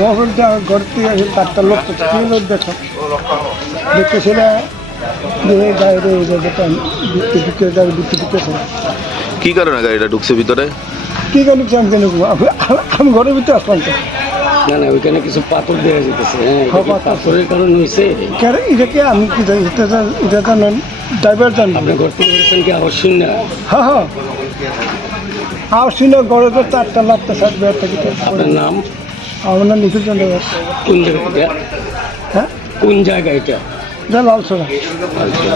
মোবাইলটা ঘর থেকে এসে তারটা লোক দেখো দেখতে সেটা দিয়ে গাড়ি ঢুকতেছে। কি কারণে গাড়িটা ঢুকছে ভিতরে? কি গাড়ি আমি কেন আমি ঘরের ভিতরে আসলাম তো। না না, ওইখানে কিছু পাথর দেওয়া যেতেছে। পাথরের কারণ হয়েছে। এটাকে আমি কি জানি এটা জানেন ড্রাইভার জানবেন। আপনি ঘর থেকে বেরোচ্ছেন কি আওয়াজ শুন না? হ্যাঁ হ্যাঁ আর শুনে ঘরে তো চারটা লাগতে থাকবে একটা কিছু। আপনার নাম? আমার নাম নিখিল চন্দ্র দাস। কোন জায়গাটা? হ্যাঁ কোন জায়গা এটা? লালসরা। আচ্ছা।